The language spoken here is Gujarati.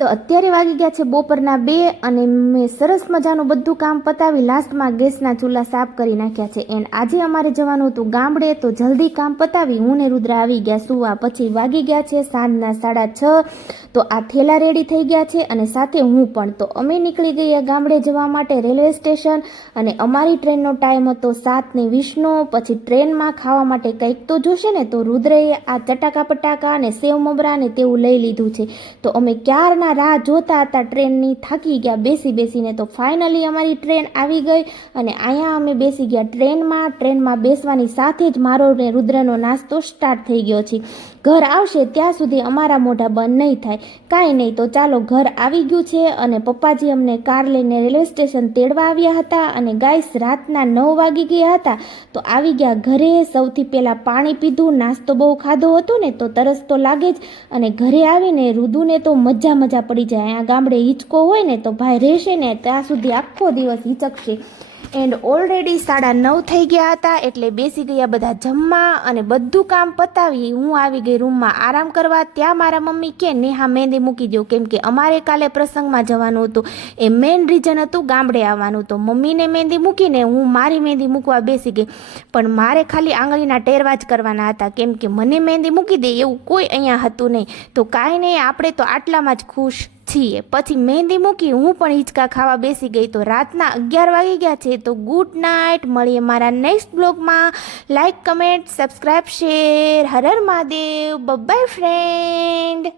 તો અત્યારે વાગી ગયા છે બપોરના 2 અને મેં સરસ મજાનું બધું કામ પતાવી લાસ્ટમાં ગેસના ચૂલા સાફ કરી નાખ્યા છે. એન્ડ આજે અમારે જવાનું હતું ગામડે, તો જલ્દી કામ પતાવી હું ને રુદ્ર આવી ગયા સુવા. પછી વાગી ગયા છે સાંજના 6:30. તો આ થેલા રેડી થઈ ગયા છે અને સાથે હું પણ. તો અમે નીકળી ગયા ગામડે જવા માટે રેલવે સ્ટેશન, અને અમારી ટ્રેનનો ટાઈમ હતો 7:20નો. પછી ટ્રેનમાં ખાવા માટે કંઈક તો જોશે ને, તો રુદ્રએ આ ચટાકા પટાકા અને સેવ મમરા ને તેવું લઈ લીધું છે. તો અમે ક્યારના રાહ જોતા હતા ટ્રેનની, થાકી ગયા બેસીને. તો ફાઇનલી અમારી ટ્રેન આવી ગઈ અને અહીંયા અમે બેસી ગયા ટ્રેનમાં બેસવાની સાથે જ મારો ને રુદ્રનો નાસ્તો સ્ટાર્ટ થઈ ગયો છે. ઘર આવશે ત્યાં સુધી અમારા મોઢા બંધ નહીં થાય. કાંઈ નહીં, તો ચાલો ઘર આવી ગયું છે અને પપ્પાજી અમને કાર લઈને રેલવે સ્ટેશન તેડવા આવ્યા હતા. અને ગાઈસ રાતના 9 વાગી ગયા હતા. તો આવી ગયા ઘરે. સૌથી પહેલાં પાણી પીધું, નાસ્તો બહુ ખાધો હતો ને તો તરસ તો લાગે જ. અને ઘરે આવીને રુદુને તો મજા પડી જાય. અહીંયા ગામડે હિંચકો હોય ને તો ભાઈ રહેશે ને ત્યાં સુધી આખો દિવસ હિંચકશે. એન્ડ ઓલરેડી 9:30 થઈ ગયા હતા, એટલે બેસી ગયા બધા જમવા અને બધું કામ પતાવી હું આવી ગઈ રૂમમાં આરામ કરવા. ત્યાં મારા મમ્મી કે નેહા મહેંદી મૂકી દો, કેમ કે અમારે કાલે પ્રસંગમાં જવાનું હતું. એ મેઇન રીઝન હતું ગામડે આવવાનું. તો મમ્મીને મહેંદી મૂકીને હું મારી મહેંદી મૂકવા બેસી ગઈ. પણ મારે ખાલી આંગળીના ટેરવા જ કરવાના હતા, કેમ કે મને મહેંદી મૂકી દે એવું કોઈ અહીંયા હતું નહીં. તો કાંઈ નહીં, આપણે તો આટલામાં જ ખુશ છીએ. પછી મહેંદી મૂકી હું પણ હિંચકા ખાવા બેસી ગઈ. તો રાતના 11 વાગી ગયા છે. તો ગુડ નાઇટ, મળીએ મારા નેક્સ્ટ બ્લોગમાં. Like, comment, subscribe, share. હર હર મહાદેવ. Bye friend.